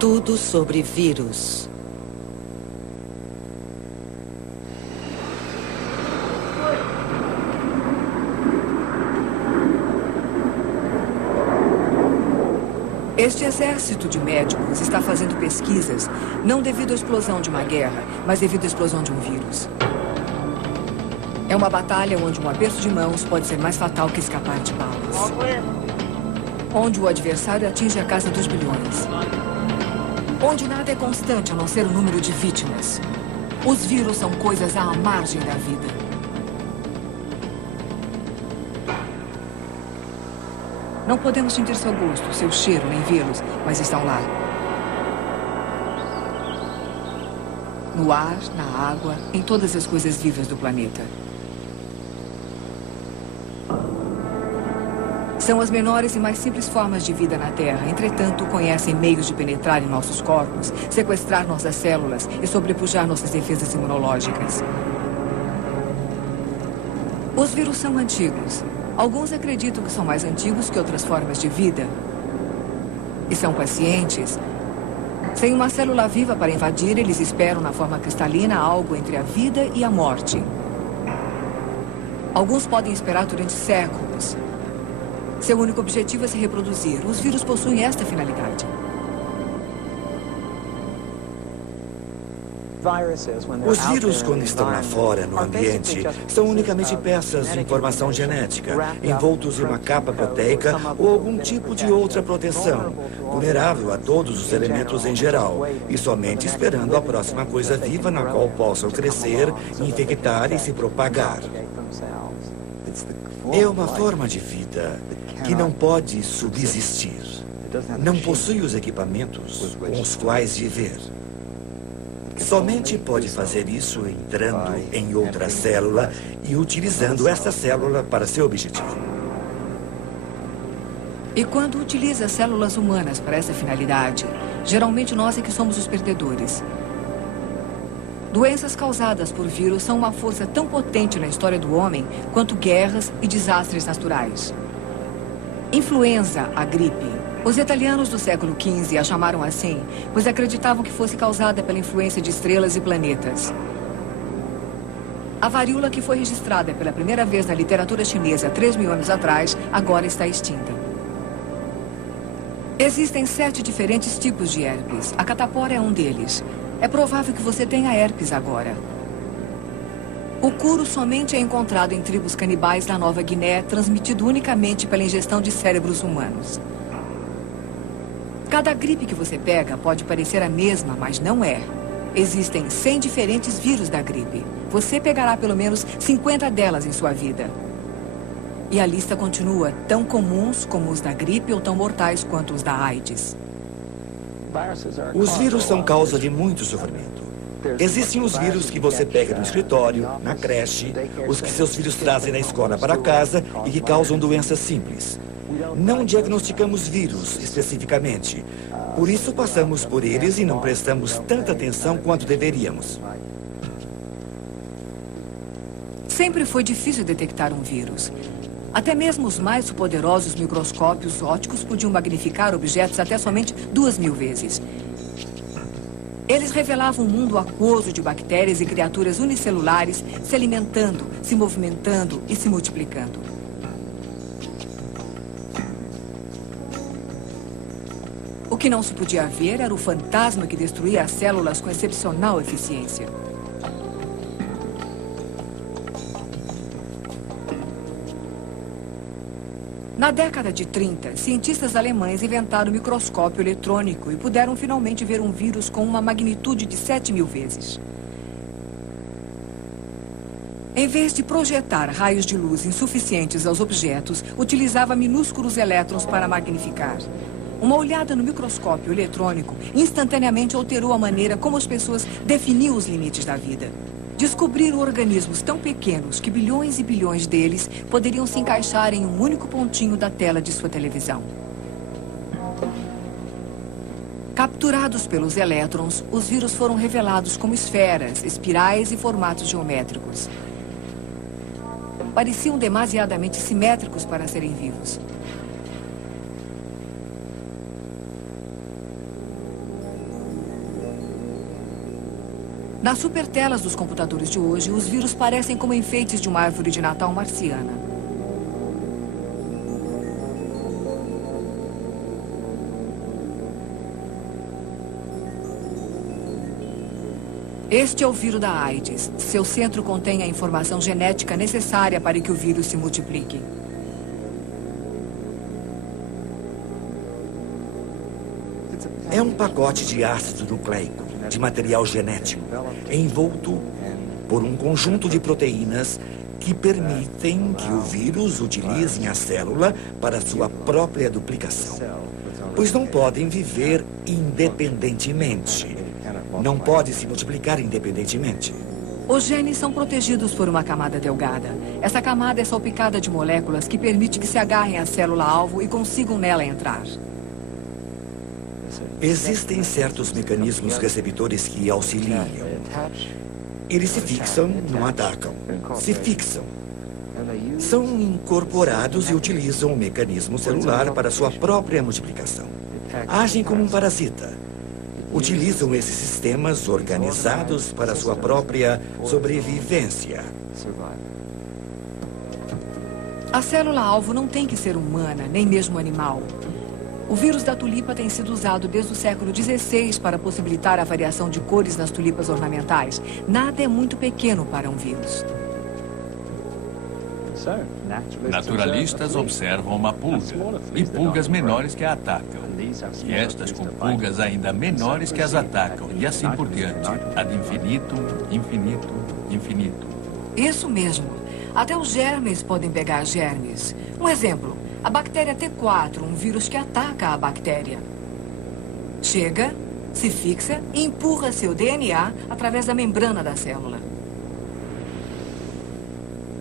Tudo sobre vírus. Este exército de médicos está fazendo pesquisas não devido à explosão de uma guerra, mas devido à explosão de um vírus. É uma batalha onde um aperto de mãos pode ser mais fatal que escapar de balas. Onde o adversário atinge a casa dos bilhões. Onde nada é constante a não ser o número de vítimas. Os vírus são coisas à margem da vida. Não podemos sentir seu gosto, seu cheiro, nem vê-los, mas estão lá. No ar, na água, em todas as coisas vivas do planeta. São as menores e mais simples formas de vida na Terra. Entretanto, conhecem meios de penetrar em nossos corpos, sequestrar nossas células e sobrepujar nossas defesas imunológicas. Os vírus são antigos. Alguns acreditam que são mais antigos que outras formas de vida. E são pacientes. Sem uma célula viva para invadir, eles esperam na forma cristalina algo entre a vida e a morte. Alguns podem esperar durante séculos. Seu único objetivo é se reproduzir. Os vírus possuem esta finalidade. Os vírus, quando estão lá fora, no ambiente, são unicamente peças de informação genética, envoltos em uma capa proteica ou algum tipo de outra proteção, vulnerável a todos os elementos em geral, e somente esperando a próxima coisa viva na qual possam crescer, infectar e se propagar. É uma forma de vida que não pode subsistir. Não possui os equipamentos com os quais viver. Somente pode fazer isso entrando em outra célula e utilizando essa célula para seu objetivo. E quando utiliza células humanas para essa finalidade, geralmente nós é que somos os perdedores. Doenças causadas por vírus são uma força tão potente na história do homem quanto guerras e desastres naturais. Influenza, a gripe. Os italianos do século XV a chamaram assim, pois acreditavam que fosse causada pela influência de estrelas e planetas. A varíola, que foi registrada pela primeira vez na literatura chinesa 3.000 anos atrás, agora está extinta. Existem 7 diferentes tipos de herpes. A catapora é um deles. É provável que você tenha herpes agora. O curo somente é encontrado em tribos canibais na Nova Guiné, transmitido unicamente pela ingestão de cérebros humanos. Cada gripe que você pega pode parecer a mesma, mas não é. Existem 100 diferentes vírus da gripe. Você pegará pelo menos 50 delas em sua vida. E a lista continua, tão comuns como os da gripe ou tão mortais quanto os da AIDS. Os vírus são causa de muito sofrimento. Existem os vírus que você pega no escritório, na creche, os que seus filhos trazem na escola para casa e que causam doenças simples. Não diagnosticamos vírus especificamente. Por isso passamos por eles e não prestamos tanta atenção quanto deveríamos. Sempre foi difícil detectar um vírus. Até mesmo os mais poderosos microscópios ópticos podiam magnificar objetos até somente 2.000 vezes. Eles revelavam um mundo aquoso de bactérias e criaturas unicelulares se alimentando, se movimentando e se multiplicando. O que não se podia ver era o fantasma que destruía as células com excepcional eficiência. Na década de 30, cientistas alemães inventaram o microscópio eletrônico e puderam finalmente ver um vírus com uma magnitude de 7.000 vezes. Em vez de projetar raios de luz insuficientes aos objetos, utilizava minúsculos elétrons para magnificar. Uma olhada no microscópio eletrônico instantaneamente alterou a maneira como as pessoas definiam os limites da vida. Descobriram organismos tão pequenos que bilhões e bilhões deles poderiam se encaixar em um único pontinho da tela de sua televisão. Capturados pelos elétrons, os vírus foram revelados como esferas, espirais e formatos geométricos. Pareciam demasiadamente simétricos para serem vivos. Nas supertelas dos computadores de hoje, os vírus parecem como enfeites de uma árvore de Natal marciana. Este é o vírus da AIDS. Seu centro contém a informação genética necessária para que o vírus se multiplique. É um pacote de ácido nucleico, de material genético, envolto por um conjunto de proteínas que permitem que o vírus utilize a célula para sua própria duplicação, pois não podem viver independentemente. Não pode se multiplicar independentemente. Os genes são protegidos por uma camada delgada. Essa camada é salpicada de moléculas que permite que se agarrem à célula-alvo e consigam nela entrar. Existem certos mecanismos receptores que auxiliam. Eles se fixam, não atacam. Se fixam. São incorporados e utilizam o mecanismo celular para sua própria multiplicação. Agem como um parasita. Utilizam esses sistemas organizados para sua própria sobrevivência. A célula-alvo não tem que ser humana, nem mesmo animal. O vírus da tulipa tem sido usado desde o século XVI para possibilitar a variação de cores nas tulipas ornamentais. Nada é muito pequeno para um vírus. Naturalistas observam uma pulga e pulgas menores que a atacam. E estas com pulgas ainda menores que as atacam. E assim por diante. Ad infinitum, infinito, infinito. Isso mesmo. Até os germes podem pegar germes. Um exemplo. A bactéria T4, um vírus que ataca a bactéria. Chega, se fixa e empurra seu DNA através da membrana da célula.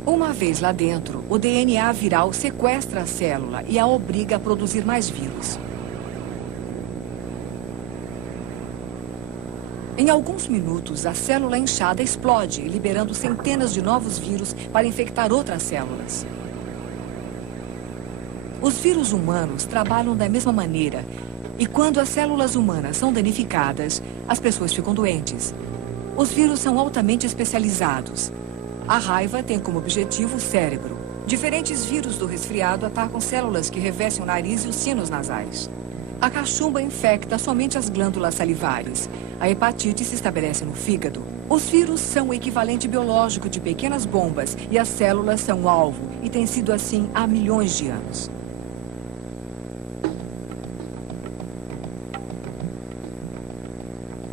Uma vez lá dentro, o DNA viral sequestra a célula e a obriga a produzir mais vírus. Em alguns minutos, a célula inchada explode, liberando centenas de novos vírus para infectar outras células. Os vírus humanos trabalham da mesma maneira. E quando as células humanas são danificadas, as pessoas ficam doentes. Os vírus são altamente especializados. A raiva tem como objetivo o cérebro. Diferentes vírus do resfriado atacam células que revestem o nariz e os sinos nasais. A cachumba infecta somente as glândulas salivares. A hepatite se estabelece no fígado. Os vírus são o equivalente biológico de pequenas bombas e as células são o alvo, e tem sido assim há milhões de anos.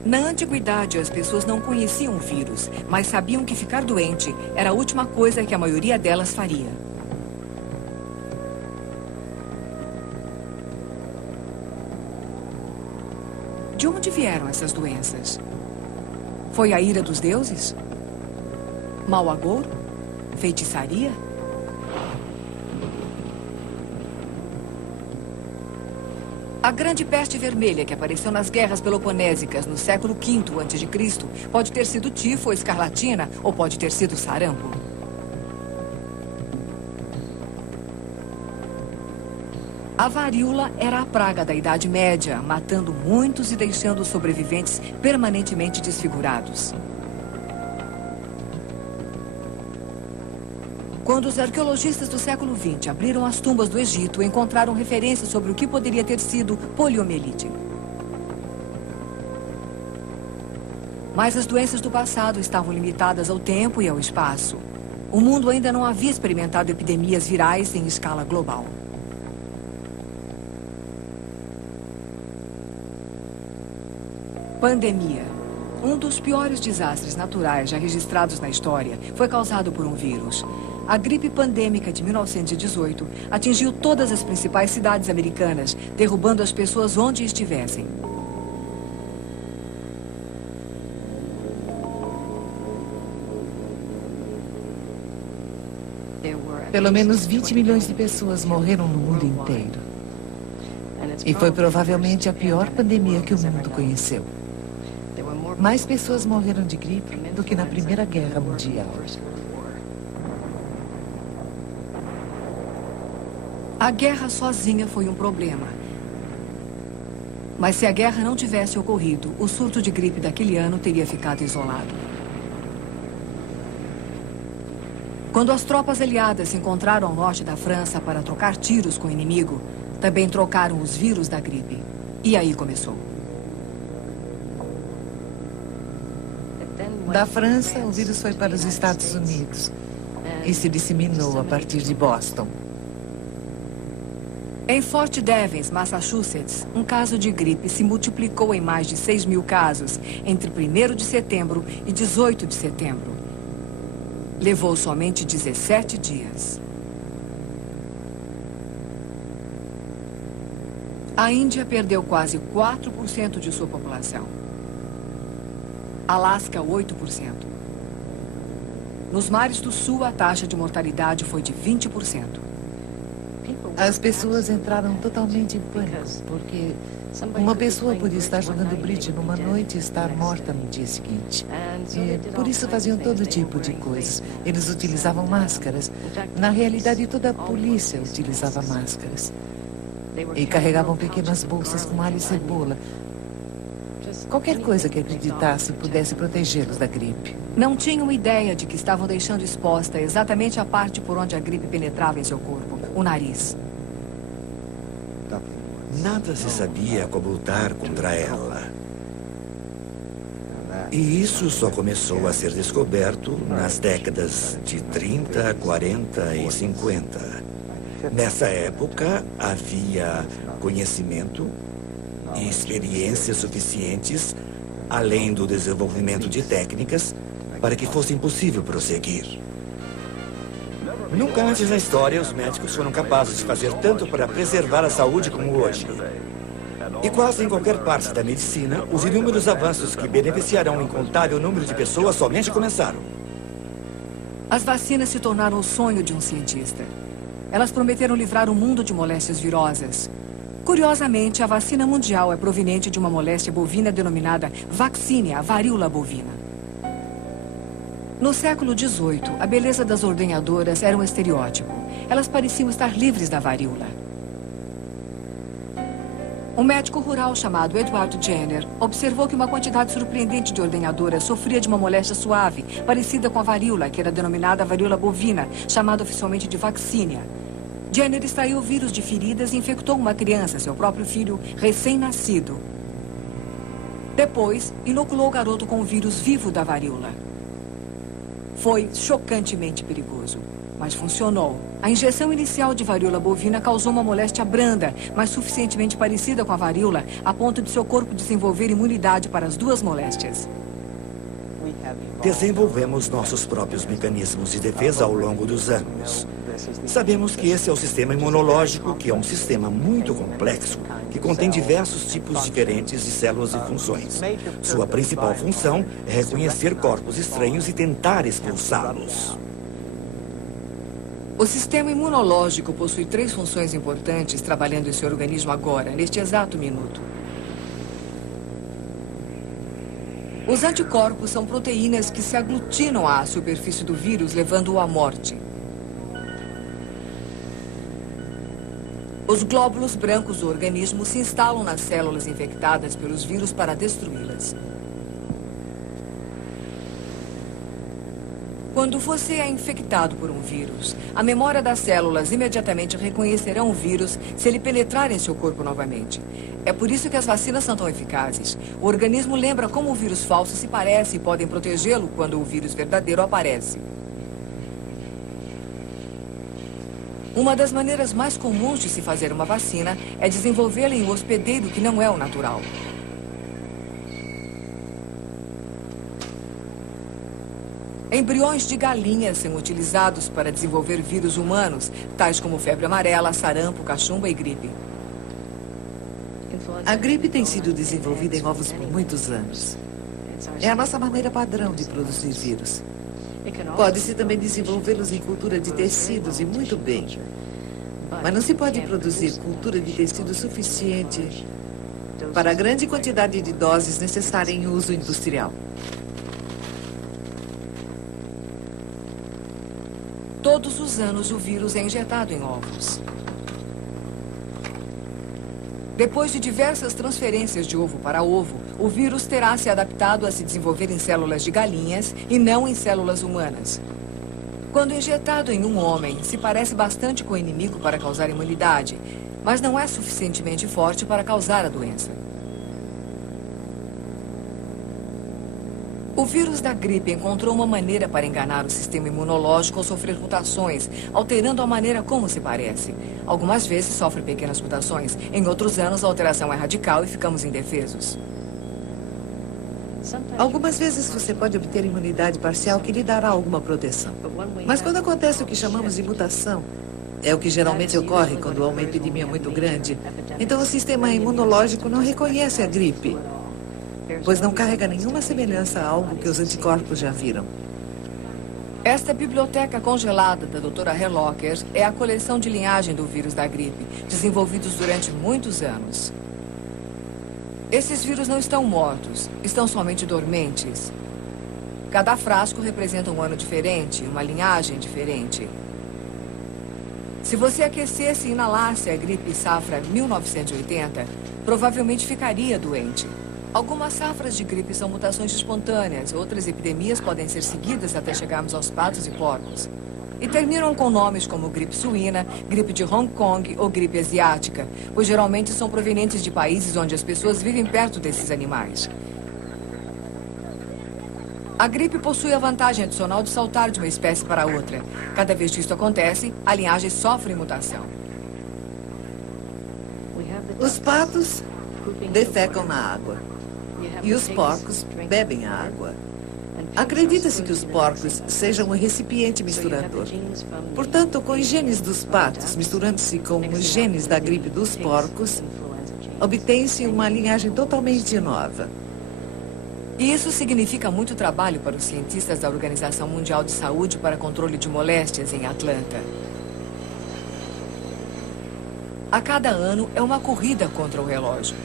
Na antiguidade, as pessoas não conheciam o vírus, mas sabiam que ficar doente era a última coisa que a maioria delas faria. De onde vieram essas doenças? Foi a ira dos deuses? Mau agouro? Feitiçaria? A grande peste vermelha que apareceu nas guerras peloponésicas no século V a.C. pode ter sido tifo ou escarlatina, ou pode ter sido sarampo. A varíola era a praga da Idade Média, matando muitos e deixando os sobreviventes permanentemente desfigurados. Quando os arqueologistas do século XX abriram as tumbas do Egito, encontraram referências sobre o que poderia ter sido poliomielite. Mas as doenças do passado estavam limitadas ao tempo e ao espaço. O mundo ainda não havia experimentado epidemias virais em escala global. Pandemia. Um dos piores desastres naturais já registrados na história foi causado por um vírus. A gripe pandêmica de 1918 atingiu todas as principais cidades americanas, derrubando as pessoas onde estivessem. Pelo menos 20 milhões de pessoas morreram no mundo inteiro. E foi provavelmente a pior pandemia que o mundo conheceu. Mais pessoas morreram de gripe do que na Primeira Guerra Mundial. A guerra sozinha foi um problema. Mas se a guerra não tivesse ocorrido, o surto de gripe daquele ano teria ficado isolado. Quando as tropas aliadas se encontraram ao norte da França para trocar tiros com o inimigo, também trocaram os vírus da gripe. E aí começou. Da França, o vírus foi para os Estados Unidos e se disseminou a partir de Boston. Em Fort Devens, Massachusetts, um caso de gripe se multiplicou em mais de 6.000 casos entre 1º de setembro e 18 de setembro. Levou somente 17 dias. A Índia perdeu quase 4% de sua população. Alasca, 8%. Nos mares do sul, a taxa de mortalidade foi de 20%. As pessoas entraram totalmente em pânico, porque uma pessoa podia estar jogando bridge numa noite e estar morta no dia seguinte. E por isso faziam todo tipo de coisas. Eles utilizavam máscaras. Na realidade, toda a polícia utilizava máscaras. E carregavam pequenas bolsas com alho e cebola. Qualquer coisa que acreditasse pudesse protegê-los da gripe. Não tinham ideia de que estavam deixando exposta exatamente a parte por onde a gripe penetrava em seu corpo, o nariz. Nada se sabia como lutar contra ela. E isso só começou a ser descoberto nas décadas de 30, 40 e 50. Nessa época, havia conhecimento e experiências suficientes, além do desenvolvimento de técnicas, para que fosse impossível prosseguir. Nunca antes na história, os médicos foram capazes de fazer tanto para preservar a saúde como hoje. E quase em qualquer parte da medicina, os inúmeros avanços que beneficiarão um incontável número de pessoas somente começaram. As vacinas se tornaram o sonho de um cientista. Elas prometeram livrar o mundo de moléstias virosas. Curiosamente, a vacina mundial é proveniente de uma moléstia bovina denominada vaccinia, a varíola bovina. No século XVIII, a beleza das ordenhadoras era um estereótipo. Elas pareciam estar livres da varíola. Um médico rural chamado Edward Jenner observou que uma quantidade surpreendente de ordenhadoras sofria de uma moléstia suave, parecida com a varíola, que era denominada varíola bovina, chamada oficialmente de vaccinia. Jenner extraiu o vírus de feridas e infectou uma criança, seu próprio filho, recém-nascido. Depois, inoculou o garoto com o vírus vivo da varíola. Foi chocantemente perigoso, mas funcionou. A injeção inicial de varíola bovina causou uma moléstia branda, mas suficientemente parecida com a varíola, a ponto de seu corpo desenvolver imunidade para as duas moléstias. Desenvolvemos nossos próprios mecanismos de defesa ao longo dos anos. Sabemos que esse é o sistema imunológico, que é um sistema muito complexo, que contém diversos tipos diferentes de células e funções. Sua principal função é reconhecer corpos estranhos e tentar expulsá-los. O sistema imunológico possui 3 funções importantes trabalhando em seu organismo agora, neste exato minuto. Os anticorpos são proteínas que se aglutinam à superfície do vírus, levando-o à morte. Os glóbulos brancos do organismo se instalam nas células infectadas pelos vírus para destruí-las. Quando você é infectado por um vírus, a memória das células imediatamente reconhecerão o vírus se ele penetrar em seu corpo novamente. É por isso que as vacinas são tão eficazes. O organismo lembra como o vírus falso se parece e podem protegê-lo quando o vírus verdadeiro aparece. Uma das maneiras mais comuns de se fazer uma vacina é desenvolvê-la em um hospedeiro que não é o natural. Embriões de galinhas são utilizados para desenvolver vírus humanos, tais como febre amarela, sarampo, cachumba e gripe. A gripe tem sido desenvolvida em ovos por muitos anos. É a nossa maneira padrão de produzir vírus. Pode-se também desenvolvê-los em cultura de tecidos, e muito bem. Mas não se pode produzir cultura de tecido suficiente para a grande quantidade de doses necessária em uso industrial. Todos os anos, o vírus é injetado em ovos. Depois de diversas transferências de ovo para ovo, o vírus terá se adaptado a se desenvolver em células de galinhas e não em células humanas. Quando injetado em um homem, se parece bastante com o inimigo para causar imunidade, mas não é suficientemente forte para causar a doença. O vírus da gripe encontrou uma maneira para enganar o sistema imunológico ao sofrer mutações, alterando a maneira como se parece. Algumas vezes sofre pequenas mutações, em outros anos a alteração é radical e ficamos indefesos. Algumas vezes você pode obter imunidade parcial que lhe dará alguma proteção. Mas quando acontece o que chamamos de mutação, é o que geralmente ocorre quando há uma epidemia muito grande, então o sistema imunológico não reconhece a gripe, pois não carrega nenhuma semelhança a algo que os anticorpos já viram. Esta biblioteca congelada da doutora Herlocker é a coleção de linhagem do vírus da gripe, desenvolvidos durante muitos anos. Esses vírus não estão mortos, estão somente dormentes. Cada frasco representa um ano diferente, uma linhagem diferente. Se você aquecesse e inalasse a gripe safra 1980, provavelmente ficaria doente. Algumas safras de gripe são mutações espontâneas, outras epidemias podem ser seguidas até chegarmos aos patos e porcos. E terminam com nomes como gripe suína, gripe de Hong Kong ou gripe asiática, pois geralmente são provenientes de países onde as pessoas vivem perto desses animais. A gripe possui a vantagem adicional de saltar de uma espécie para outra. Cada vez que isso acontece, a linhagem sofre mutação. Os patos defecam na água e os porcos bebem a água. Acredita-se que os porcos sejam um recipiente misturador. Portanto, com os genes dos patos misturando-se com os genes da gripe dos porcos, obtém-se uma linhagem totalmente nova. E isso significa muito trabalho para os cientistas da Organização Mundial de Saúde para Controle de Moléstias em Atlanta. A cada ano é uma corrida contra o relógio.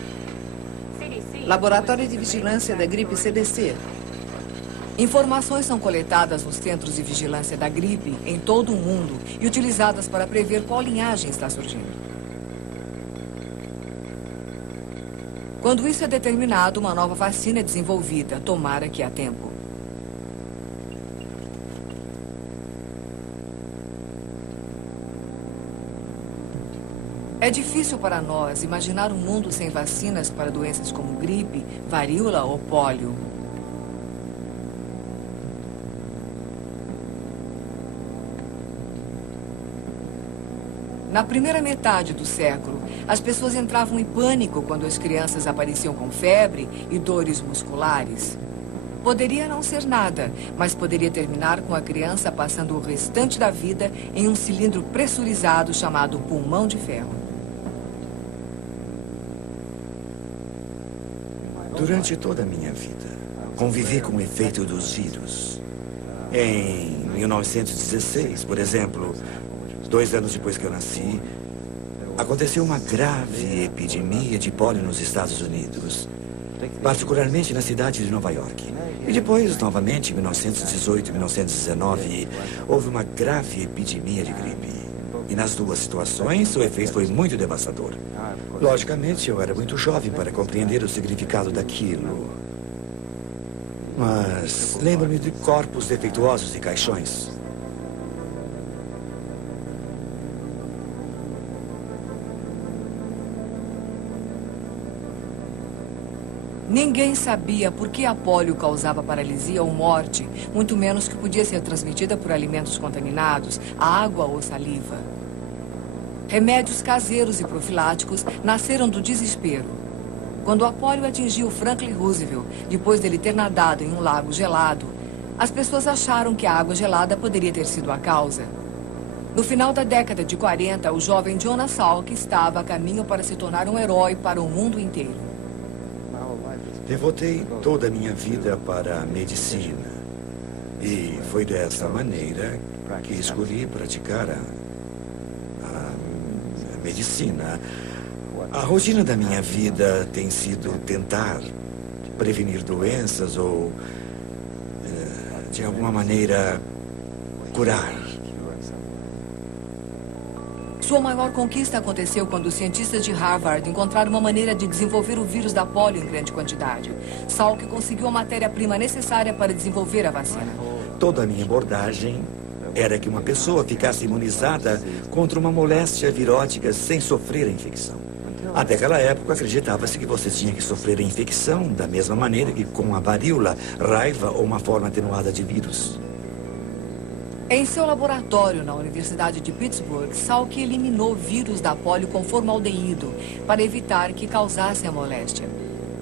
Laboratório de Vigilância da Gripe CDC. Informações são coletadas nos centros de vigilância da gripe em todo o mundo e utilizadas para prever qual linhagem está surgindo. Quando isso é determinado, uma nova vacina é desenvolvida, tomara que há tempo. É difícil para nós imaginar um mundo sem vacinas para doenças como gripe, varíola ou pólio. Na primeira metade do século, as pessoas entravam em pânico quando as crianças apareciam com febre e dores musculares. Poderia não ser nada, mas poderia terminar com a criança passando o restante da vida em um cilindro pressurizado chamado pulmão de ferro. Durante toda a minha vida, convivi com o efeito dos vírus. Em 1916, por exemplo, 2 anos depois que eu nasci, aconteceu uma grave epidemia de pólio nos Estados Unidos, particularmente na cidade de Nova York. E depois, novamente, em 1918 e 1919, houve uma grave epidemia de gripe. E nas duas situações, o efeito foi muito devastador. Logicamente, eu era muito jovem para compreender o significado daquilo. Mas lembro-me de corpos defeituosos e caixões. Ninguém sabia por que a pólio causava paralisia ou morte, muito menos que podia ser transmitida por alimentos contaminados, água ou saliva. Remédios caseiros e profiláticos nasceram do desespero. Quando a pólio atingiu Franklin Roosevelt, depois dele ter nadado em um lago gelado, as pessoas acharam que a água gelada poderia ter sido a causa. No final da década de 40, o jovem Jonas Salk estava a caminho para se tornar um herói para o mundo inteiro. Devotei toda a minha vida para a medicina. E foi dessa maneira que escolhi praticar a medicina. A rotina da minha vida tem sido tentar prevenir doenças ou, de alguma maneira, curar. Sua maior conquista aconteceu quando os cientistas de Harvard encontraram uma maneira de desenvolver o vírus da polio em grande quantidade. Salk conseguiu a matéria-prima necessária para desenvolver a vacina. Toda a minha abordagem era que uma pessoa ficasse imunizada contra uma moléstia virótica sem sofrer a infecção. Até aquela época, acreditava-se que você tinha que sofrer a infecção da mesma maneira que com a varíola, raiva ou uma forma atenuada de vírus. Em seu laboratório na Universidade de Pittsburgh, Salk eliminou vírus da polio com formaldeído para evitar que causassem a moléstia.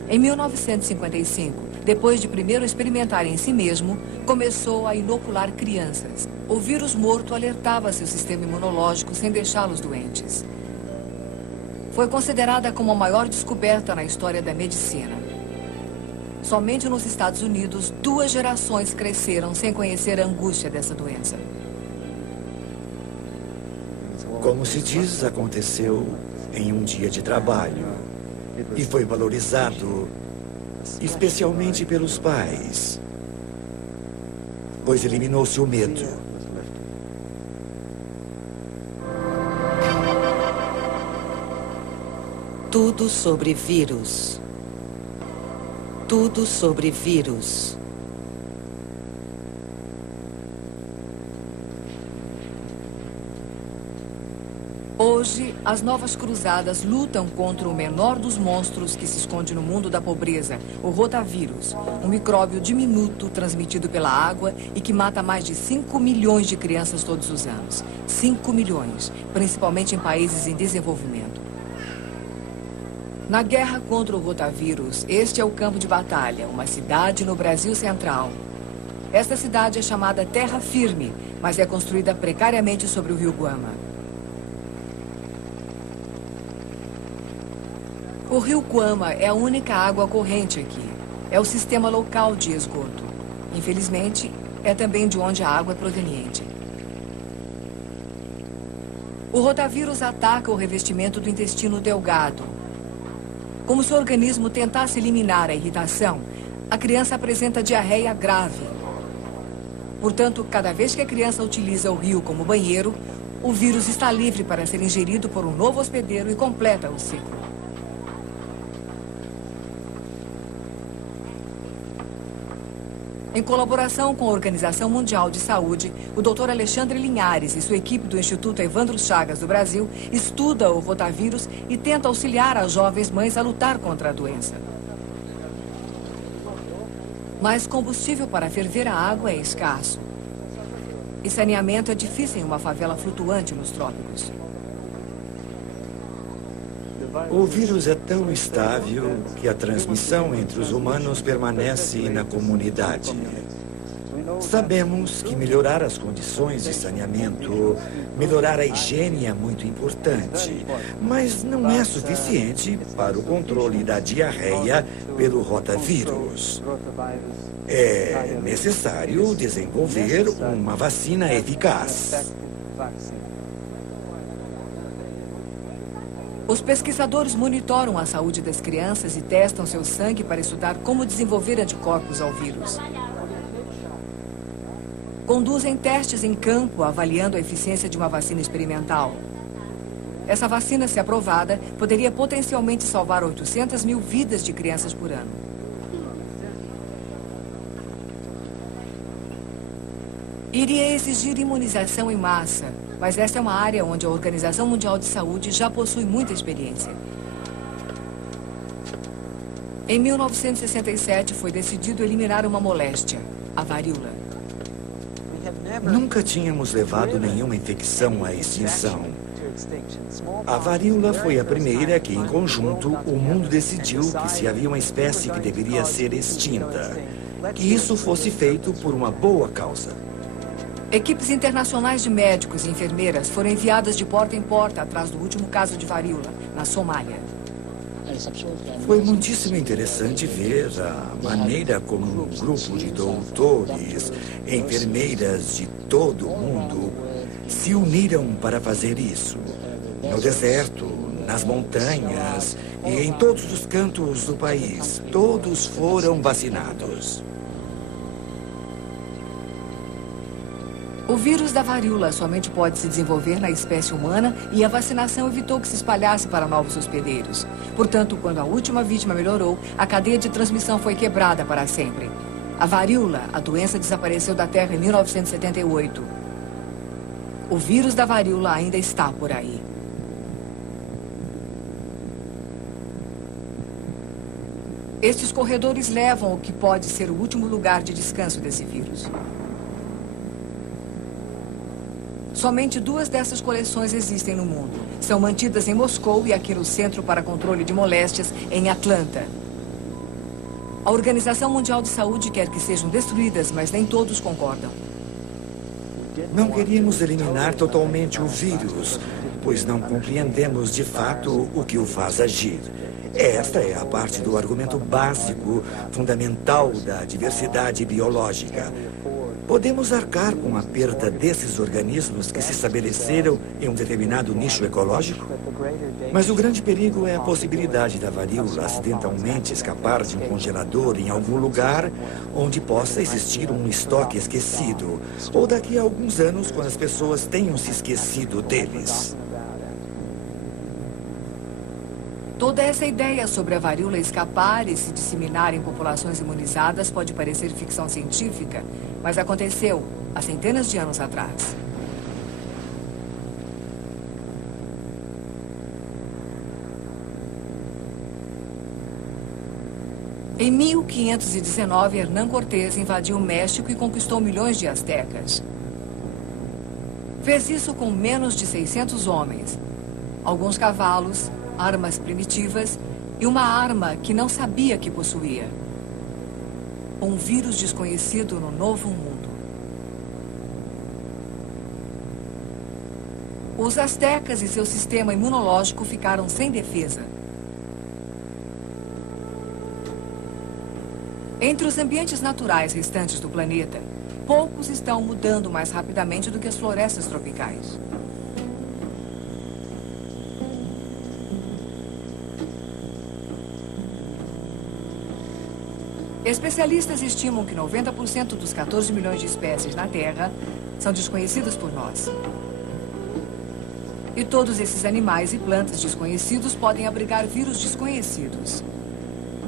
Em 1955, depois de primeiro experimentar em si mesmo, começou a inocular crianças. O vírus morto alertava seu sistema imunológico sem deixá-los doentes. Foi considerada como a maior descoberta na história da medicina. Somente nos Estados Unidos, 2 gerações cresceram sem conhecer a angústia dessa doença. Como se diz, aconteceu em um dia de trabalho e foi valorizado especialmente pelos pais, pois eliminou-se o medo. Tudo sobre vírus. Tudo sobre vírus. Hoje, as novas cruzadas lutam contra o menor dos monstros que se esconde no mundo da pobreza, o rotavírus, um micróbio diminuto transmitido pela água e que mata mais de 5 milhões de crianças todos os anos. 5 milhões, principalmente em países em desenvolvimento. Na guerra contra o rotavírus, este é o campo de batalha, uma cidade no Brasil Central. Esta cidade é chamada Terra Firme, mas é construída precariamente sobre o rio Guama. O rio Guama é a única água corrente aqui. É o sistema local de esgoto. Infelizmente, é também de onde a água é proveniente. O rotavírus ataca o revestimento do intestino delgado. Como se o organismo tentasse eliminar a irritação, a criança apresenta diarreia grave. Portanto, cada vez que a criança utiliza o rio como banheiro, o vírus está livre para ser ingerido por um novo hospedeiro e completa o ciclo. Em colaboração com a Organização Mundial de Saúde, o Dr. Alexandre Linhares e sua equipe do Instituto Evandro Chagas do Brasil estuda o rotavírus e tenta auxiliar as jovens mães a lutar contra a doença. Mas combustível para ferver a água é escasso. E saneamento é difícil em uma favela flutuante nos trópicos. O vírus é tão estável que a transmissão entre os humanos permanece na comunidade. Sabemos que melhorar as condições de saneamento, melhorar a higiene é muito importante, mas não é suficiente para o controle da diarreia pelo rotavírus. É necessário desenvolver uma vacina eficaz. Os pesquisadores monitoram a saúde das crianças e testam seu sangue para estudar como desenvolver anticorpos ao vírus. Conduzem testes em campo, avaliando a eficiência de uma vacina experimental. Essa vacina, se aprovada, poderia potencialmente salvar 800 mil vidas de crianças por ano. Iria exigir imunização em massa, mas esta é uma área onde a Organização Mundial de Saúde já possui muita experiência. Em 1967, foi decidido eliminar uma moléstia, a varíola. Nunca tínhamos levado nenhuma infecção à extinção. A varíola foi a primeira que, em conjunto, o mundo decidiu que se havia uma espécie que deveria ser extinta, que isso fosse feito por uma boa causa. Equipes internacionais de médicos e enfermeiras foram enviadas de porta em porta atrás do último caso de varíola, na Somália. Foi muitíssimo interessante ver a maneira como um grupo de doutores, enfermeiras de todo o mundo se uniram para fazer isso. No deserto, nas montanhas e em todos os cantos do país, todos foram vacinados. O vírus da varíola somente pode se desenvolver na espécie humana e a vacinação evitou que se espalhasse para novos hospedeiros. Portanto, quando a última vítima melhorou, a cadeia de transmissão foi quebrada para sempre. A varíola, a doença, desapareceu da Terra em 1978. O vírus da varíola ainda está por aí. Estes corredores levam o que pode ser o último lugar de descanso desse vírus. Somente 2 dessas coleções existem no mundo. São mantidas em Moscou e aqui no Centro para Controle de Moléstias, em Atlanta. A Organização Mundial de Saúde quer que sejam destruídas, mas nem todos concordam. Não queríamos eliminar totalmente o vírus, pois não compreendemos de fato o que o faz agir. Esta é a parte do argumento básico, fundamental da diversidade biológica. Podemos arcar com a perda desses organismos que se estabeleceram em um determinado nicho ecológico? Mas o grande perigo é a possibilidade da varíola acidentalmente escapar de um congelador em algum lugar onde possa existir um estoque esquecido, ou daqui a alguns anos, quando as pessoas tenham se esquecido deles. Toda essa ideia sobre a varíola escapar e se disseminar em populações imunizadas pode parecer ficção científica, mas aconteceu há centenas de anos atrás. Em 1519, Hernán Cortés invadiu o México e conquistou milhões de astecas. Fez isso com menos de 600 homens, alguns cavalos, armas primitivas e uma arma que não sabia que possuía. Um vírus desconhecido no Novo Mundo. Os astecas e seu sistema imunológico ficaram sem defesa. Entre os ambientes naturais restantes do planeta, poucos estão mudando mais rapidamente do que as florestas tropicais. Especialistas estimam que 90% dos 14 milhões de espécies na Terra são desconhecidas por nós. E todos esses animais e plantas desconhecidos podem abrigar vírus desconhecidos.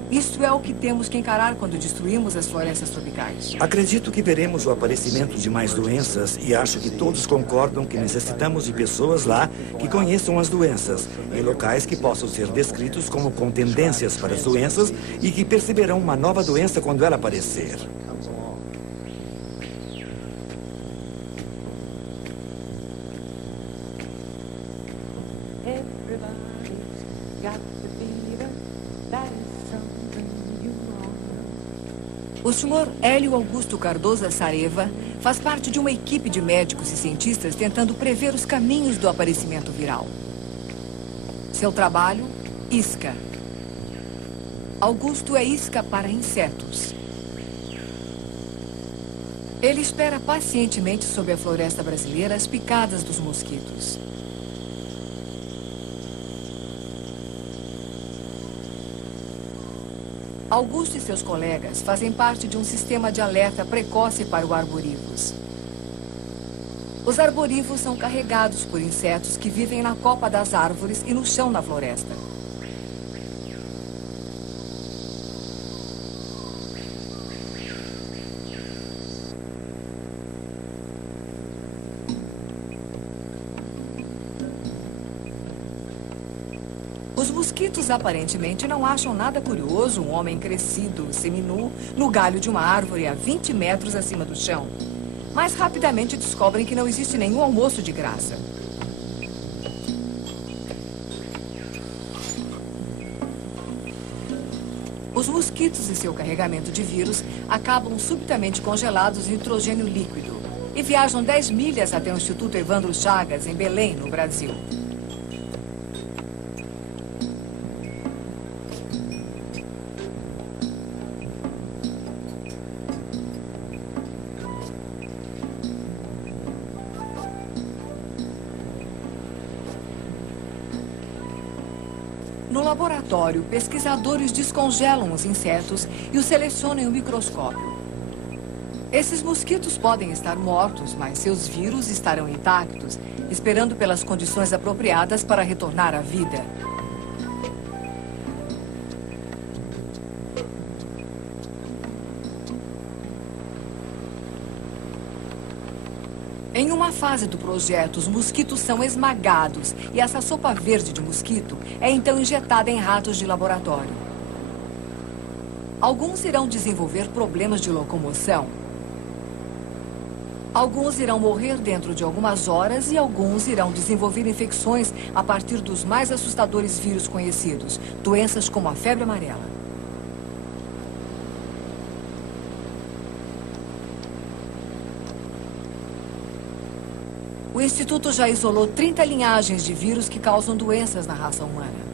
Isto é o que temos que encarar quando destruímos as florestas tropicais. Acredito que veremos o aparecimento de mais doenças e acho que todos concordam que necessitamos de pessoas lá que conheçam as doenças, em locais que possam ser descritos como com tendências para as doenças e que perceberão uma nova doença quando ela aparecer. O Sr. Hélio Augusto Cardoso Sareva faz parte de uma equipe de médicos e cientistas tentando prever os caminhos do aparecimento viral. Seu trabalho, isca. Augusto é isca para insetos. Ele espera pacientemente sob a floresta brasileira as picadas dos mosquitos. Augusto e seus colegas fazem parte de um sistema de alerta precoce para o arborívus. Os arborívus são carregados por insetos que vivem na copa das árvores e no chão na floresta. Os mosquitos aparentemente não acham nada curioso um homem crescido, seminu, no galho de uma árvore a 20 metros acima do chão. Mas rapidamente descobrem que não existe nenhum almoço de graça. Os mosquitos e seu carregamento de vírus acabam subitamente congelados em nitrogênio líquido e viajam 10 milhas até o Instituto Evandro Chagas, em Belém, no Brasil. No laboratório, pesquisadores descongelam os insetos e os selecionam em um microscópio. Esses mosquitos podem estar mortos, mas seus vírus estarão intactos, esperando pelas condições apropriadas para retornar à vida. Em uma fase do projeto, os mosquitos são esmagados e essa sopa verde de mosquito é então injetada em ratos de laboratório. Alguns irão desenvolver problemas de locomoção. Alguns irão morrer dentro de algumas horas e alguns irão desenvolver infecções a partir dos mais assustadores vírus conhecidos, doenças como a febre amarela. O Instituto já isolou 30 linhagens de vírus que causam doenças na raça humana.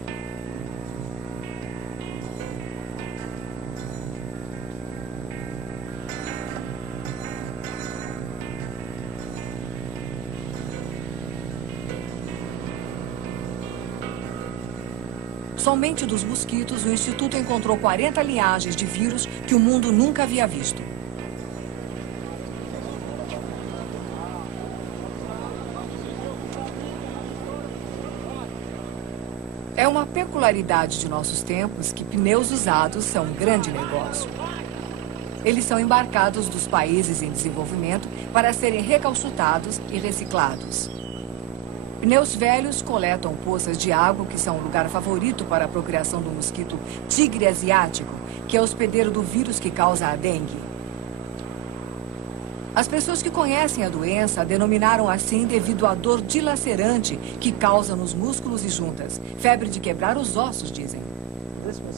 Somente dos mosquitos, o Instituto encontrou 40 linhagens de vírus que o mundo nunca havia visto. É uma peculiaridade de nossos tempos que pneus usados são um grande negócio. Eles são embarcados dos países em desenvolvimento para serem recalchutados e reciclados. Pneus velhos coletam poças de água, que são o lugar favorito para a procriação do mosquito tigre asiático, que é hospedeiro do vírus que causa a dengue. As pessoas que conhecem a doença a denominaram assim devido à dor dilacerante que causa nos músculos e juntas. Febre de quebrar os ossos, dizem.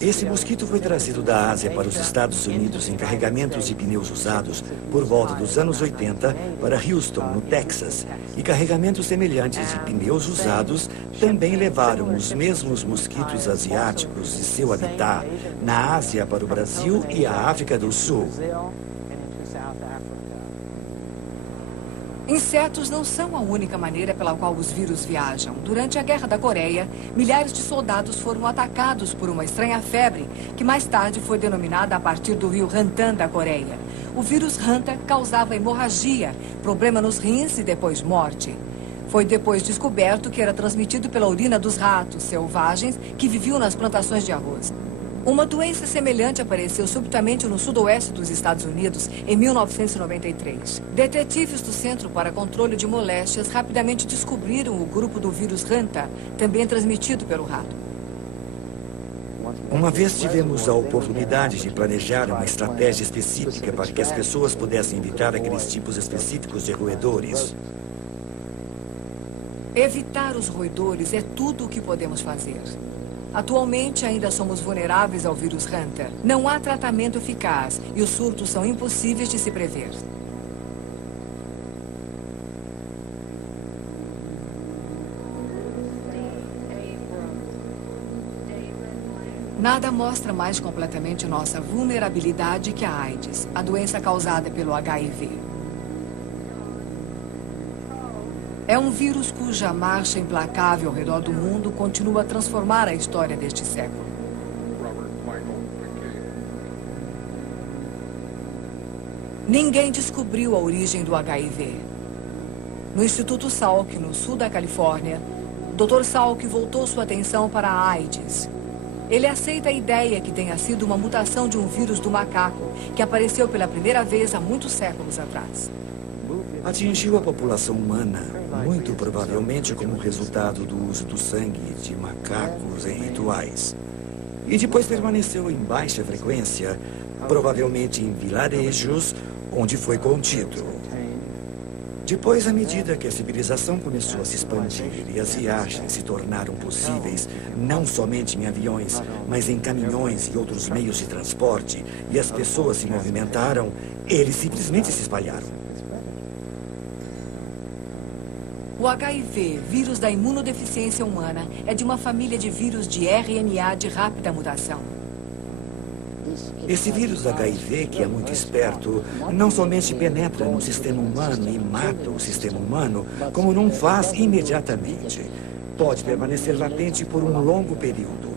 Esse mosquito foi trazido da Ásia para os Estados Unidos em carregamentos de pneus usados por volta dos anos 80 para Houston, no Texas. E carregamentos semelhantes de pneus usados também levaram os mesmos mosquitos asiáticos de seu habitat na Ásia para o Brasil e a África do Sul. Insetos não são a única maneira pela qual os vírus viajam. Durante a Guerra da Coreia, milhares de soldados foram atacados por uma estranha febre, que mais tarde foi denominada a partir do rio Hantan da Coreia. O vírus Hanta causava hemorragia, problema nos rins e depois morte. Foi depois descoberto que era transmitido pela urina dos ratos selvagens que viviam nas plantações de arroz. Uma doença semelhante apareceu subitamente no sudoeste dos Estados Unidos em 1993. Detetives do Centro para Controle de Moléstias rapidamente descobriram o grupo do vírus Hanta, também transmitido pelo rato. Uma vez tivemos a oportunidade de planejar uma estratégia específica para que as pessoas pudessem evitar aqueles tipos específicos de roedores. Evitar os roedores é tudo o que podemos fazer. Atualmente, ainda somos vulneráveis ao vírus Hanta. Não há tratamento eficaz e os surtos são impossíveis de se prever. Nada mostra mais completamente nossa vulnerabilidade que a AIDS, a doença causada pelo HIV. É um vírus cuja marcha implacável ao redor do mundo continua a transformar a história deste século. Ninguém descobriu a origem do HIV. No Instituto Salk, no sul da Califórnia, o Dr. Salk voltou sua atenção para a AIDS. Ele aceita a ideia que tenha sido uma mutação de um vírus do macaco, que apareceu pela primeira vez há muitos séculos atrás. Atingiu a população humana, muito provavelmente como resultado do uso do sangue de macacos em rituais. E depois permaneceu em baixa frequência, provavelmente em vilarejos, onde foi contido. Depois, à medida que a civilização começou a se expandir e as viagens se tornaram possíveis, não somente em aviões, mas em caminhões e outros meios de transporte, e as pessoas se movimentaram, eles simplesmente se espalharam. O HIV, vírus da imunodeficiência humana, é de uma família de vírus de RNA de rápida mutação. Esse vírus HIV, que é muito esperto, não somente penetra no sistema humano e mata o sistema humano, como não faz imediatamente. Pode permanecer latente por um longo período.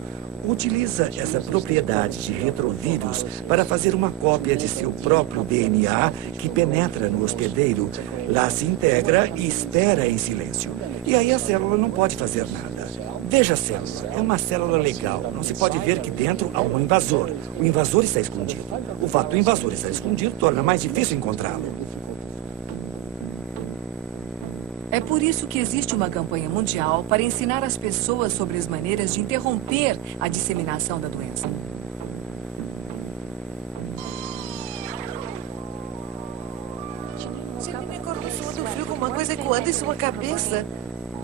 utiliza essa propriedade de retrovírus para fazer uma cópia de seu próprio DNA que penetra no hospedeiro, lá se integra e espera em silêncio. E aí a célula não pode fazer nada. Veja a célula. É uma célula legal. Não se pode ver que dentro há um invasor. O invasor está escondido. O fato do invasor estar escondido torna mais difícil encontrá-lo. É por isso que existe uma campanha mundial para ensinar as pessoas sobre as maneiras de interromper a disseminação da doença. Você me acordou suando frio com uma coisa coando em sua cabeça.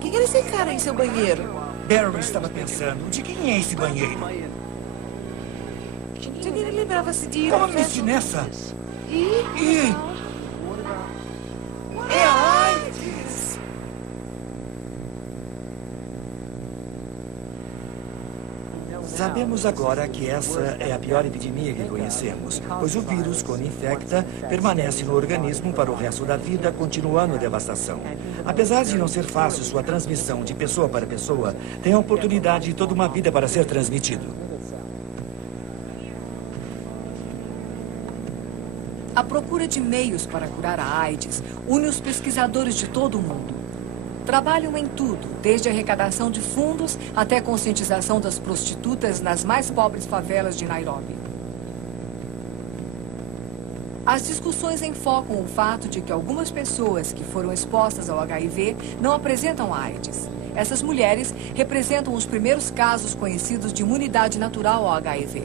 Quem era esse cara em seu banheiro? Barry estava pensando, de quem é esse banheiro? Ele lembrava-se de... Come-se nessa! E... É a AIDS! Sabemos agora que essa é a pior epidemia que conhecemos, pois o vírus, quando infecta, permanece no organismo para o resto da vida, continuando a devastação. Apesar de não ser fácil sua transmissão de pessoa para pessoa, tem a oportunidade de toda uma vida para ser transmitido. A procura de meios para curar a AIDS une os pesquisadores de todo o mundo. Trabalham em tudo, desde a arrecadação de fundos até a conscientização das prostitutas nas mais pobres favelas de Nairobi. As discussões enfocam o fato de que algumas pessoas que foram expostas ao HIV não apresentam AIDS. Essas mulheres representam os primeiros casos conhecidos de imunidade natural ao HIV.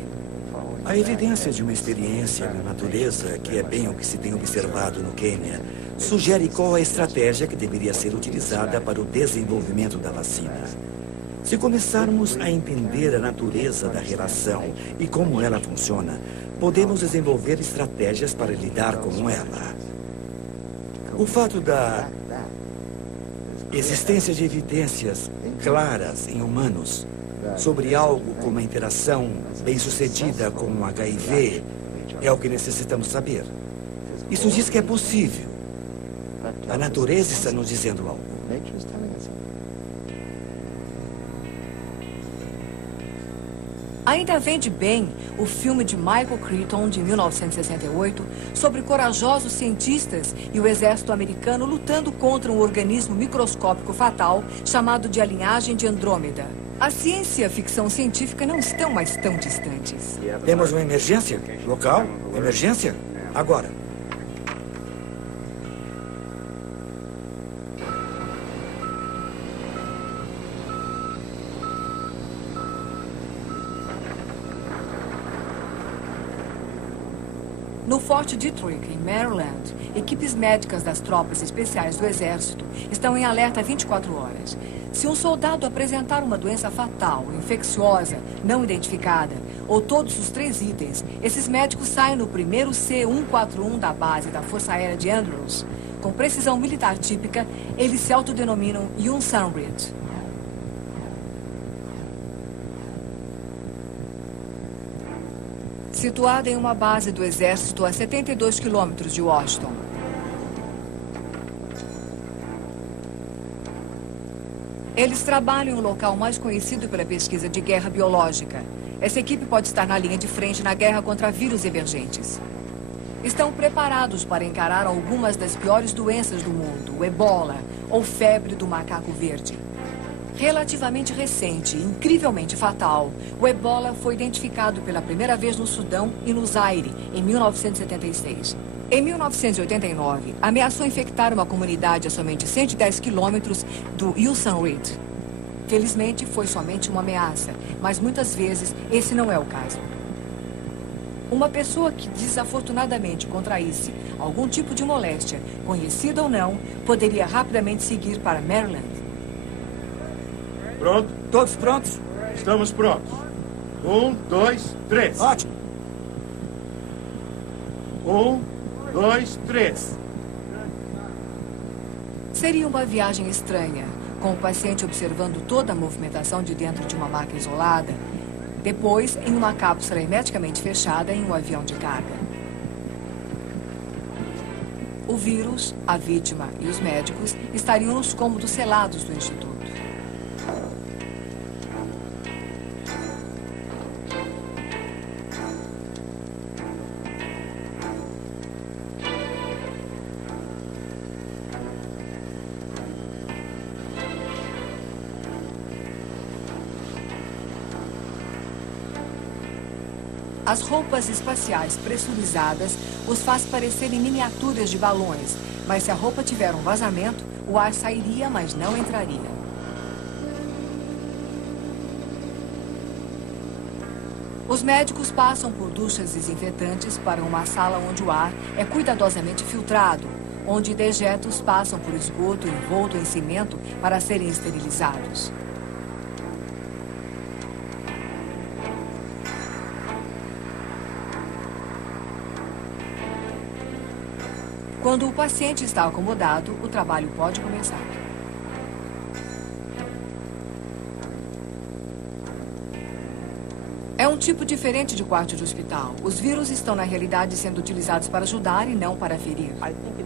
A evidência de uma experiência na natureza, que é bem o que se tem observado no Quênia, sugere qual a estratégia que deveria ser utilizada para o desenvolvimento da vacina. Se começarmos a entender a natureza da relação e como ela funciona, podemos desenvolver estratégias para lidar com ela. O fato da existência de evidências claras em humanos sobre algo como a interação bem-sucedida com o HIV é o que necessitamos saber. Isso diz que é possível. A natureza está nos dizendo algo. Ainda vende bem o filme de Michael Crichton, de 1968, sobre corajosos cientistas e o exército americano lutando contra um organismo microscópico fatal chamado de a linhagem de Andrômeda. A ciência e a ficção científica não estão mais tão distantes. Temos uma emergência? Local? Emergência? Agora. No Forte Detrick, em Maryland, equipes médicas das tropas especiais do Exército estão em alerta 24 horas. Se um soldado apresentar uma doença fatal, infecciosa, não identificada, ou todos os 3 itens, esses médicos saem no primeiro C-141 da base da Força Aérea de Andrews. Com precisão militar típica, eles se autodenominam UNSAMRID. Situada em uma base do Exército a 72 quilômetros de Washington. Eles trabalham em um local mais conhecido pela pesquisa de guerra biológica. Essa equipe pode estar na linha de frente na guerra contra vírus emergentes. Estão preparados para encarar algumas das piores doenças do mundo, o ebola ou febre do macaco verde. Relativamente recente e incrivelmente fatal, o ebola foi identificado pela primeira vez no Sudão e no Zaire, em 1976. Em 1989, ameaçou infectar uma comunidade a somente 110 quilômetros do UNSAMRID. Felizmente, foi somente uma ameaça, mas muitas vezes esse não é o caso. Uma pessoa que desafortunadamente contraísse algum tipo de moléstia, conhecida ou não, poderia rapidamente seguir para Maryland. Pronto? Todos prontos? Estamos prontos. 1, 2, 3. Ótimo. 1, 2, 3. Seria uma viagem estranha, com o paciente observando toda a movimentação de dentro de uma maca isolada, depois em uma cápsula hermeticamente fechada em um avião de carga. O vírus, a vítima e os médicos estariam nos cômodos selados do Instituto. As roupas espaciais pressurizadas os faz parecerem miniaturas de balões, mas se a roupa tiver um vazamento, o ar sairia, mas não entraria. Os médicos passam por duchas desinfetantes para uma sala onde o ar é cuidadosamente filtrado, onde dejetos passam por esgoto envolto em cimento para serem esterilizados. Quando o paciente está acomodado, o trabalho pode começar. É um tipo diferente de quarto de hospital. Os vírus estão, na realidade, sendo utilizados para ajudar e não para ferir.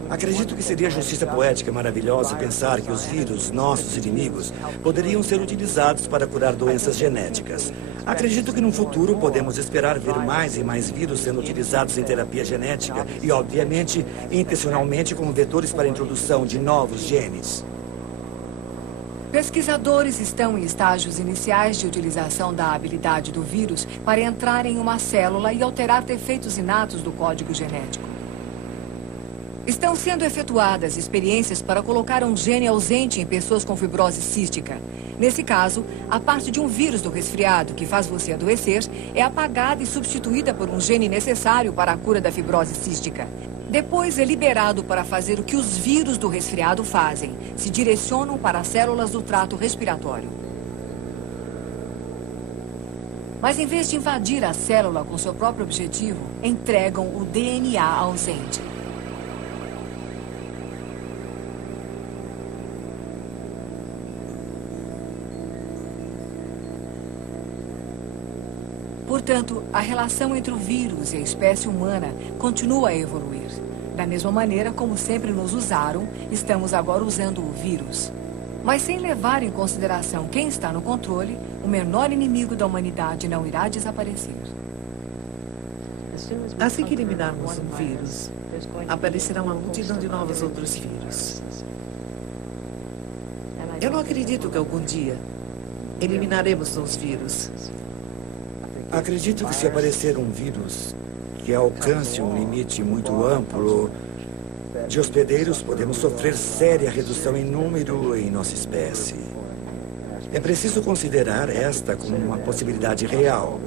Acredito que seria justiça poética maravilhosa pensar que os vírus, nossos inimigos, poderiam ser utilizados para curar doenças genéticas. Acredito que no futuro podemos esperar ver mais e mais vírus sendo utilizados em terapia genética e, obviamente, intencionalmente como vetores para a introdução de novos genes. Pesquisadores estão em estágios iniciais de utilização da habilidade do vírus para entrar em uma célula e alterar defeitos inatos do código genético. Estão sendo efetuadas experiências para colocar um gene ausente em pessoas com fibrose cística. Nesse caso, a parte de um vírus do resfriado que faz você adoecer é apagada e substituída por um gene necessário para a cura da fibrose cística. Depois é liberado para fazer o que os vírus do resfriado fazem. Se direcionam para as células do trato respiratório. Mas em vez de invadir a célula com seu próprio objetivo, entregam o DNA ausente. Portanto, a relação entre o vírus e a espécie humana continua a evoluir. Da mesma maneira como sempre nos usaram, estamos agora usando o vírus. Mas sem levar em consideração quem está no controle, o menor inimigo da humanidade não irá desaparecer. Assim que eliminarmos um vírus, aparecerá uma multidão de novos outros vírus. Eu não acredito que algum dia eliminaremos os vírus. Acredito que se aparecer um vírus que alcance um limite muito amplo de hospedeiros, podemos sofrer séria redução em número em nossa espécie. É preciso considerar esta como uma possibilidade real.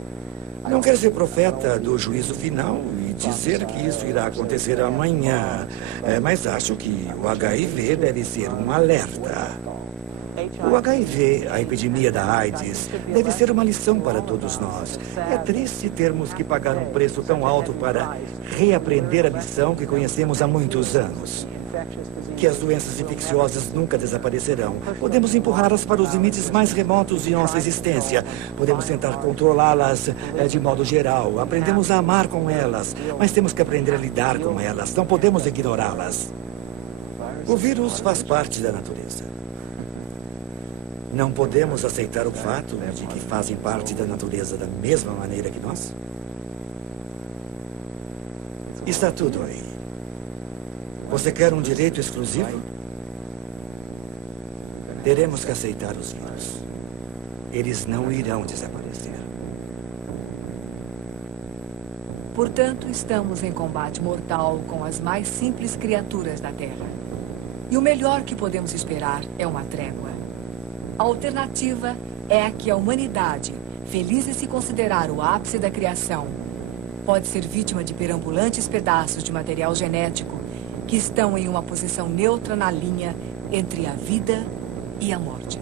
Não quero ser profeta do juízo final e dizer que isso irá acontecer amanhã, mas acho que o HIV deve ser um alerta. O HIV, a epidemia da AIDS, deve ser uma lição para todos nós. É triste termos que pagar um preço tão alto para reaprender a lição que conhecemos há muitos anos. Que as doenças infecciosas nunca desaparecerão. Podemos empurrá-las para os limites mais remotos de nossa existência. Podemos tentar controlá-las de modo geral. Aprendemos a amar com elas, mas temos que aprender a lidar com elas. Não podemos ignorá-las. O vírus faz parte da natureza. Não podemos aceitar o fato de que fazem parte da natureza da mesma maneira que nós? Está tudo aí. Você quer um direito exclusivo? Teremos que aceitar os vírus. Eles não irão desaparecer. Portanto, estamos em combate mortal com as mais simples criaturas da Terra. E o melhor que podemos esperar é uma trégua. A alternativa é a que a humanidade, feliz em se considerar o ápice da criação, pode ser vítima de perambulantes pedaços de material genético que estão em uma posição neutra na linha entre a vida e a morte.